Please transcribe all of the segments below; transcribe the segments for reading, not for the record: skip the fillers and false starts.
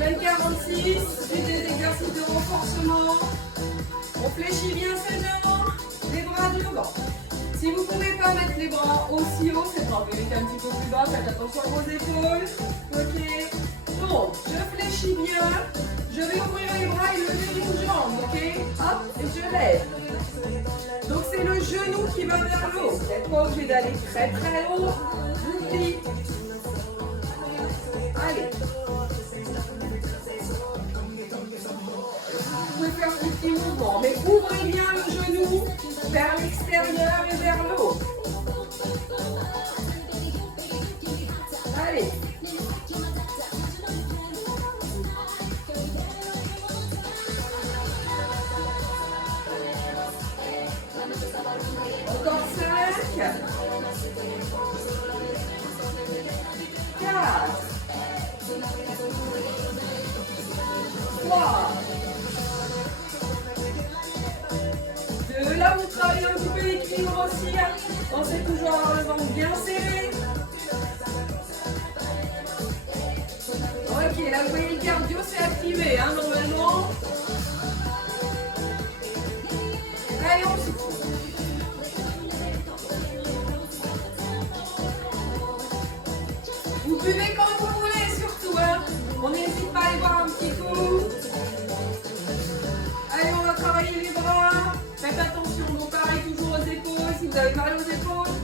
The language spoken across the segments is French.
Semaine 46, suite des exercices de renforcement. On fléchit bien ses jambes, les bras devant. Si vous ne pouvez pas mettre les bras aussi haut, c'est pas grave, mettez un petit peu plus bas, faites attention à vos épaules. Ok. Donc, je fléchis bien. Je vais ouvrir les bras et lever une jambe, ok? Hop, et je lève. Donc c'est le genou qui va vers le haut. Vous n'êtes pas obligé d'aller très très haut. Vous pliez. Allez. Vous pouvez faire ce petit mouvement, mais ouvrez bien le genou vers l'extérieur et vers le haut. Allez. Encore 5, 4, 3, 2, là vous travaillez un petit peu l'équilibre aussi, hein. Pensez toujours à avoir le ventre bien serré. Ok, là vous voyez le cardio c'est activé, hein, normalement. Allez, on souffle. Vous buvez quand vous voulez surtout, hein. On n'hésite pas à aller boire un petit coup. Allez, on va travailler les bras. Faites attention, donc pareil toujours aux épaules. Si vous avez mal aux épaules,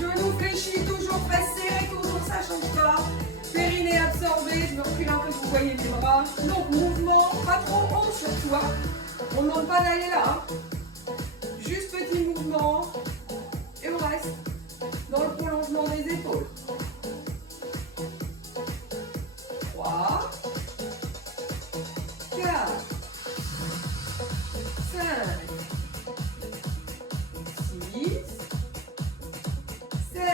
genoux fléchis, toujours fesses serrées, toujours ça change pas. Périnée absorbé, je me recule un peu, vous voyez les bras. Donc mouvement, pas trop haut surtout, hein. On ne demande pas d'aller là, hein. Juste petit mouvement. Et on reste dans le prolongement des épaules. 3, 4, 5, 6, 7,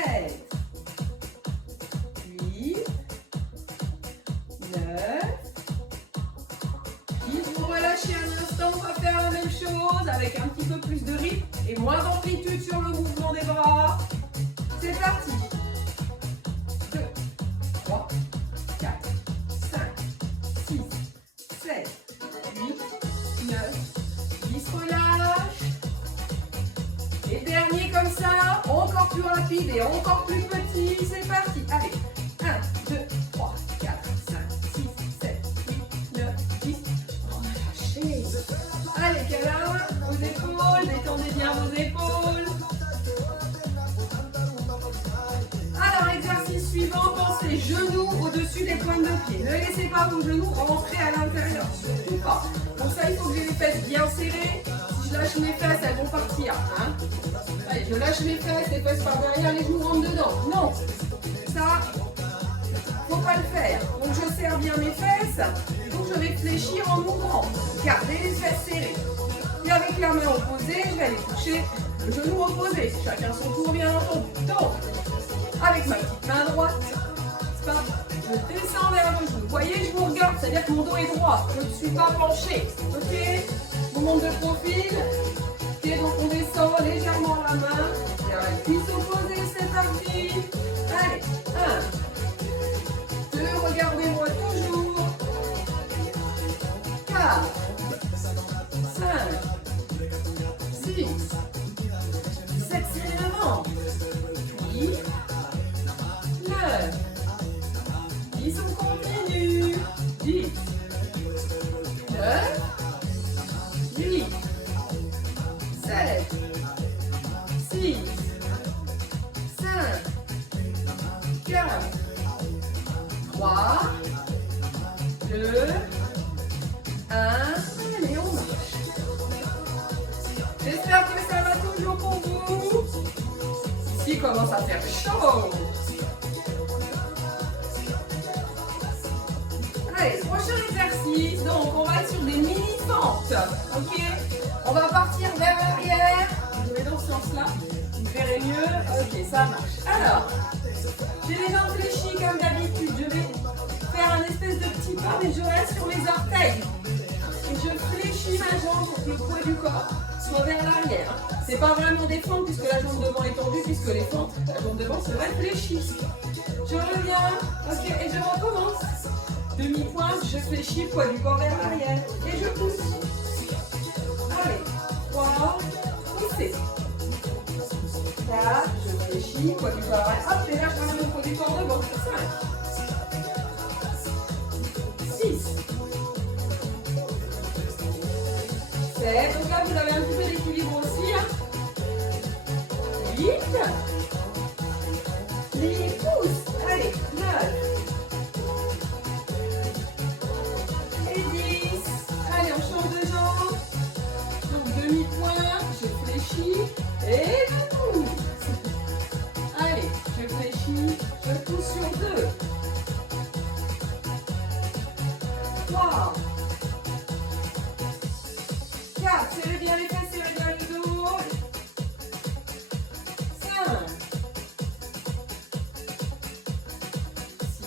8, 9, 10. Vous relâchez un instant, on va faire la même chose avec un petit peu plus de rythme et moins d'amplitude sur le mouvement des bras. C'est parti. 2, 3, 4, 5, 6, 7, 8, 9, 10. Relâche. Et dernier comme ça, encore plus rapide et encore plus petit. C'est parti. Allez. 1, 2, 3, 4, 5, 6, 7, 8, 9, 10. Relâchez. Allez, câlin. Vos épaules. Détendez bien vos épaules. Alors, exercice suivant, pensez genoux au-dessus des pointes de pied. Ne laissez pas vos genoux rentrer à l'intérieur, surtout pas. Pour ça, il faut que j'ai les fesses bien serrées. Si je lâche mes fesses, elles vont partir. Hein. Allez, je lâche mes fesses, les fesses par derrière, les genoux rentrent dedans. Non, ça, faut pas le faire. Donc, je serre bien mes fesses. Donc, je vais fléchir en mouvement. Gardez les fesses serrées. Et avec la main opposée, je vais aller toucher le genou opposé. Chacun son tour, bien entendu. Donc, avec ma petite main droite, je descends vers le genou. Vous voyez, je vous regarde, c'est-à-dire que mon dos est droit. Je ne suis pas penché. Ok? Je vous montre de profil. Ok, donc on descend légèrement la main. Vers la cuisse opposée, c'est parti. Allez, 1, 2, regardez-moi toujours. 4, 5, 6, 7, serrez le ventre. 8, 9, 10, on continue. 10, 9, 8, 7, 6, 5, 4, 3, 2, 1. Allez, on marche. J'espère que ça va toujours pour vous. Ici, il commence à faire chaud. Allez, prochain exercice. Donc, on va être sur des mini-fentes. Ok? On va partir vers l'arrière. Je vais dans ce sens-là. Vous verrez mieux. Ok, ça marche. Alors, j'ai les jambes fléchies comme d'habitude. Je vais faire un espèce de petit pas, mais je reste sur mes orteils. Et je fléchis ma jambe pour que le poids du corps soit vers l'arrière. C'est pas vraiment des fentes puisque la jambe devant est tendue, puisque les fentes, la jambe devant se réfléchit. Je reviens. Ok, et je recommence. Demi-point, je fléchis, poids du corps vers l'arrière. Et je pousse. Allez, 3, poussez. 4, je fléchis, poids du corps vers l'arrière. Hop, et là, je ramène le poids du corps devant. 5, 6, 7. Donc là, vous avez un petit peu d'équilibre aussi. 8. Les pouces. Allez, 9. Et 10. Allez, on change de jambe. Donc, demi-point, je fléchis et je pousse. Allez, je fléchis, je pousse sur 2. 3. 4. Serrez bien les fesses, serrez bien le dos. 5.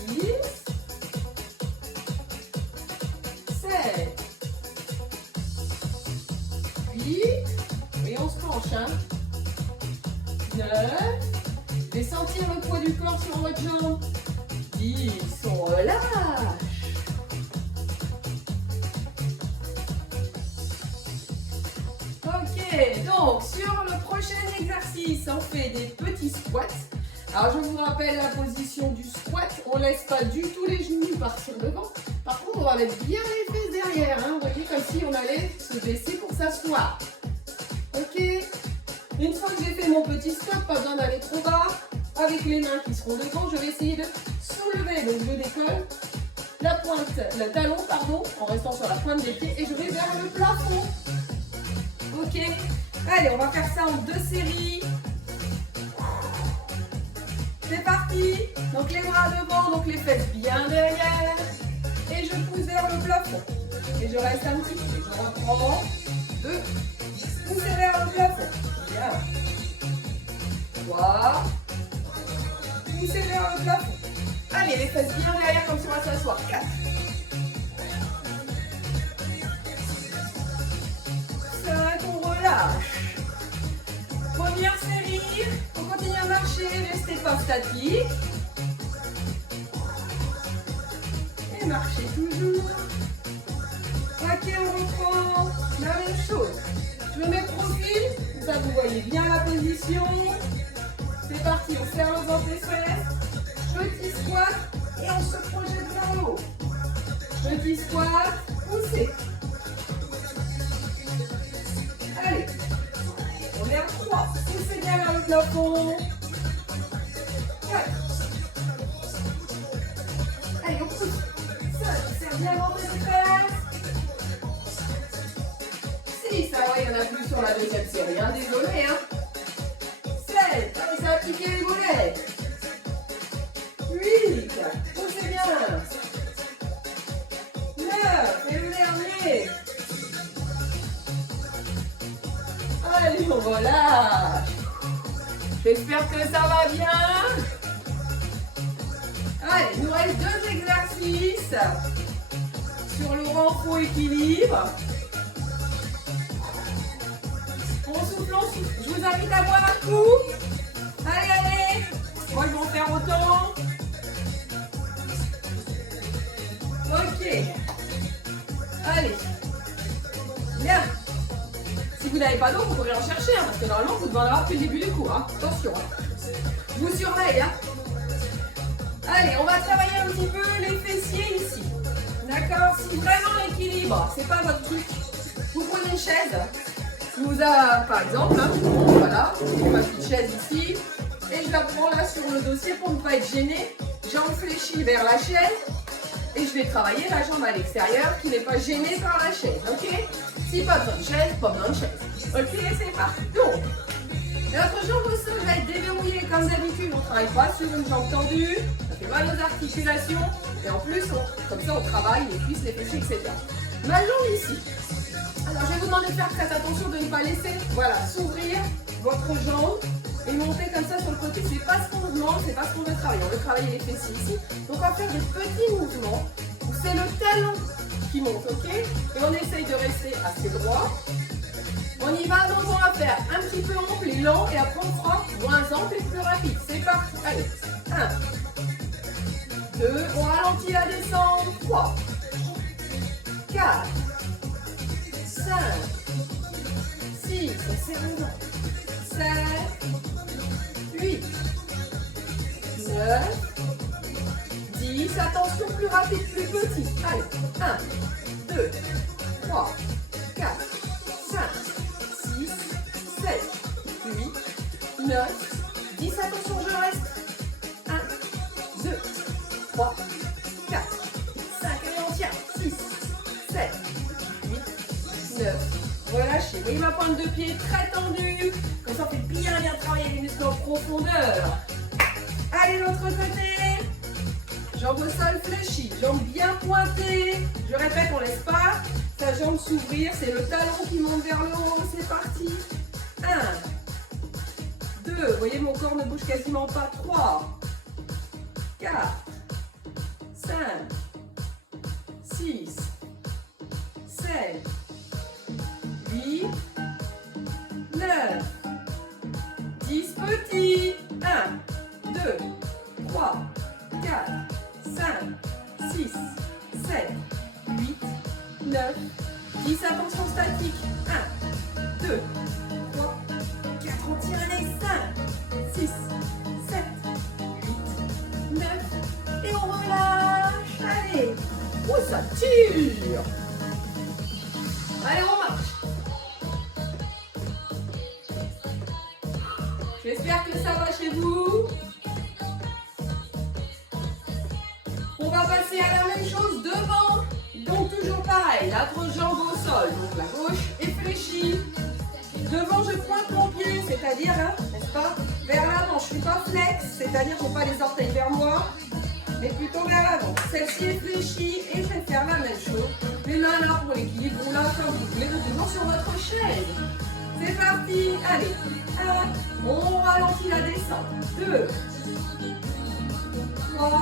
6. 7. 8. Et on se penche, hein. 9. Et sentir le poids du corps sur votre jambe. 10. On relâche. Ok, donc sur le prochain exercice, on fait des petits squats. Alors je vous rappelle la position du squat. On ne laisse pas du tout les genoux partir devant. Par contre, on va mettre bien les fesses derrière. Hein. Vous voyez, comme si on allait se baisser pour s'asseoir. Ok. Une fois que j'ai fait mon petit squat, pas besoin d'aller trop bas. Avec les mains qui seront devant, je vais essayer de soulever. Donc je décolle la pointe, le talon, pardon, en restant sur la pointe des pieds et je vais vers le plafond. Ok. Allez, on va faire ça en 2 séries. C'est parti. Donc les bras devant, donc les fesses bien derrière. Et je pousse vers le plafond. Et je reste un petit peu. Je reprends. 2. Poussez vers le plafond. Bien. 3. Poussez vers le plafond. Allez, les fesses bien derrière comme si on va s'asseoir. 4. 5, on relâche. Première série. On continue à marcher, restez pas statique. Et marchez toujours. Ok, on reprend la même chose. Je me mets profil, comme ça vous voyez bien la position. C'est parti, on serre le ventre des fesses. Petit squat et on se projette vers le haut. Petit squat, poussez. Allez, on est à 3. Poussez bien vers le plafond. 4. Allez, on pousse. 5. Serre bien le ventre des fesses. 6. Ah ouais, il y en a plus sur la deuxième série. Hein. Désolé. Hein. 7. Allez, ça va piquer les mollets. 8. Poussez bien. 9. Et le dernier. Allez, on relâche. J'espère que ça va bien. Allez, il nous reste 2 exercices sur le renfort équilibre. On souffle, on souffle. Je vous invite à boire un coup. Allez, allez. Moi, je vais en faire autant. Ok. Allez. Bien. Si vous n'avez pas d'eau, vous pourrez en chercher, hein, parce que normalement, vous devez en avoir depuis le début du cours. Hein. Attention. Hein. Je vous surveille. Hein. Allez, on va travailler un petit peu les fessiers ici. D'accord? Si vraiment l'équilibre, c'est pas votre truc, vous prenez une chaise. Vous a, par exemple, hein, voilà, j'ai ma petite chaise ici. Et je la prends là sur le dossier pour ne pas être gênée. Jambe fléchie vers la chaise. Et je vais travailler la jambe à l'extérieur qui n'est pas gênée par la chaise. Ok? Si pas besoin de chaise, pas besoin de chaise. Ok, c'est parti. Donc, notre jambe au sol va être déverrouillée comme d'habitude. On ne travaille pas sur une jambe tendue. Ça fait mal aux articulations. Et en plus, comme ça, on travaille les cuisses, les fessiers, etc. Ma jambe ici. Alors, je vais vous demander de faire très attention de ne pas laisser, voilà, s'ouvrir votre jambe et monter comme ça sur le côté. C'est pas ce qu'on demande, c'est pas ce qu'on veut travailler. On veut travailler les fessiers ici. Donc, on va faire des petits mouvements où c'est le talon qui monte, ok? Et on essaye de rester assez droit. On y va, donc on va faire un petit peu ample et lent et après on fera moins ample et plus rapide. C'est parti. Allez, 1, 2, on ralentit la descente. 3, 4, 5, 6, on serre le ventre. 7, 8, 9, 10, attention, plus rapide, plus petit. Allez, 1, 2, 3, 4, 5, 6, 7, 8, 9, 10, attention, je reste. 1, 2, 3, 4, 5, allez, on tient. 6, 7, 8, 9. Relâchez. Voyez ma pointe de pied très tendue. Comme ça, on fait bien travailler les muscles en profondeur. Allez, l'autre côté. Jambe au sol fléchie, jambe bien pointée. Je répète, on ne laisse pas sa jambe s'ouvrir. C'est le talon qui monte vers le haut. C'est parti. 1, 2. Vous voyez, mon corps ne bouge quasiment pas. 3, 4, 5, 6, 7, 8, 9, 10 petits. 1, 2, 3, 4, 5, 6, 7, 8, 9, 10. Attention statique. 1, 2, 3, 4. On tire les 5, 6, 7, 8, 9. Et on relâche. Allez. Oh, ça tire. Allez, on marche. J'espère que ça va chez vous. On va passer à la même chose devant. Donc toujours pareil, l'autre jambe au sol. Donc la gauche est fléchie. Devant, je pointe mon pied, c'est-à-dire, n'est-ce pas, vers l'avant. Je ne suis pas flex, c'est-à-dire je n'ai pas les orteils vers moi, mais plutôt vers l'avant. Celle-ci est fléchie et je vais faire la même chose. Les mains là pour l'équilibre, ou là comme vous voulez, toujours sur votre chaise. C'est parti, allez. 1, on ralentit la descente. 2, 3,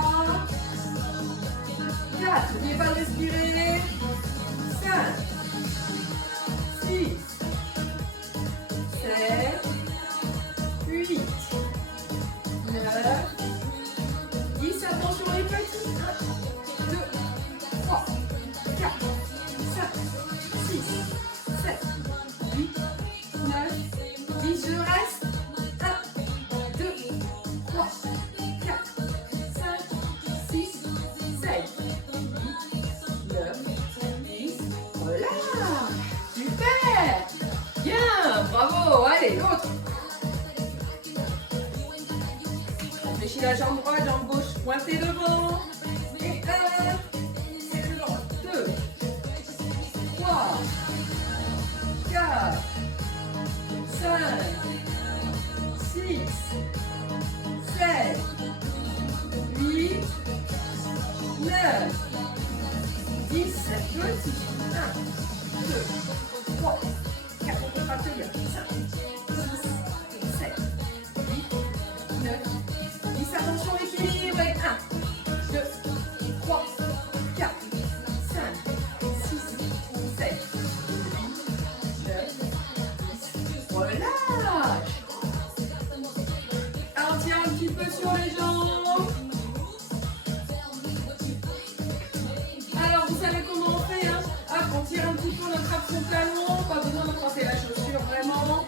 4, n'oubliez pas de respirer. 5, 6, 7, 8, 9, 10. Attention les petits. 1, 2, 3, 4, 5, 6, 7, 8, 9, 10. Je reste. 1, 2, 3, 4, 5, 6, 7, 8, 9, 10. Voilà. Super. Bien. Bravo. Allez, l'autre. Réfléchis la jambe droite, jambe gauche, pointez devant. Et 1, c'est devant. 2, 3, 4, 5, 6, 7, 8, 9, 10. Petit. 1, 2, 3, 4. On peut pas tenir. 5, 6, 7, 8, 9, 10. Attention, équilibre. 1, 2, 3, 4, 5, 6, 7, 8, 9, 10. Relâche. Alors, tiens un petit peu sur les jambes. Alors, vous savez comment on fait, hein? On tire un petit peu, on attrape son talon. Pas besoin de frotter la chaussure, vraiment.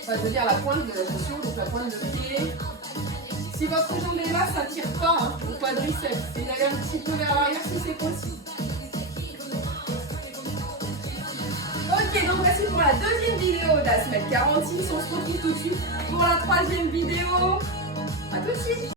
Enfin, je veux dire la pointe de la chaussure, donc la pointe de pied. Si votre jambe est là, ça ne tire pas, hein, au quadriceps. Et d'aller un petit peu vers l'arrière si c'est possible. Ok, donc voici pour la deuxième vidéo de la semaine 46. On se retrouve tout de suite pour la troisième vidéo. A tout de suite.